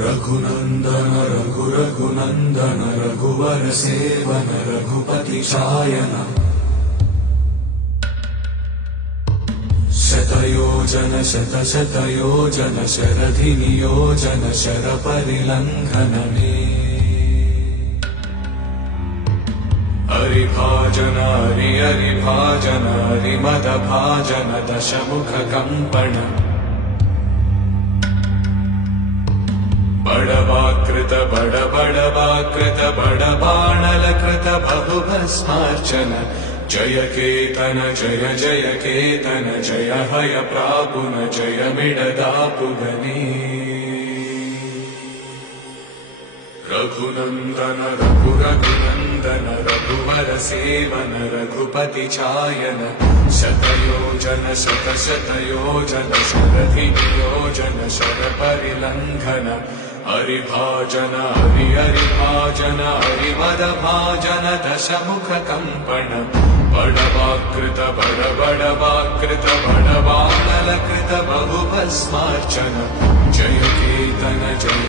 रघुनन्दन रघुनन्दन रघुवर सेवन रघुपति चायन शतयोजन शतशतयोजन शरधि नियोजन शरपरिलङ्घन मे हरिभाजन हरिभाजन हरिमदभाजन दशमुख कम्पण बड़वाकृत बड़वाकृत बड़बाणलकृत बहुभस्मार्चन जय केतन जय जय केतन जय हय प्रापुन जय मिडदापुगनी रघुनन्दन रघुनन्दन रघुवर सेवन रघुपति चायन शतयोजन शतशतयोजन शरधि नियोजन शरपरिलङ्घन हरिभाजन हरिभाजन हरिमदभाजन दशमुख कम्पण बड़वाकृत बड़वाकृत बड़बाणलकृत बहुभस्मार्चन जय केतन जय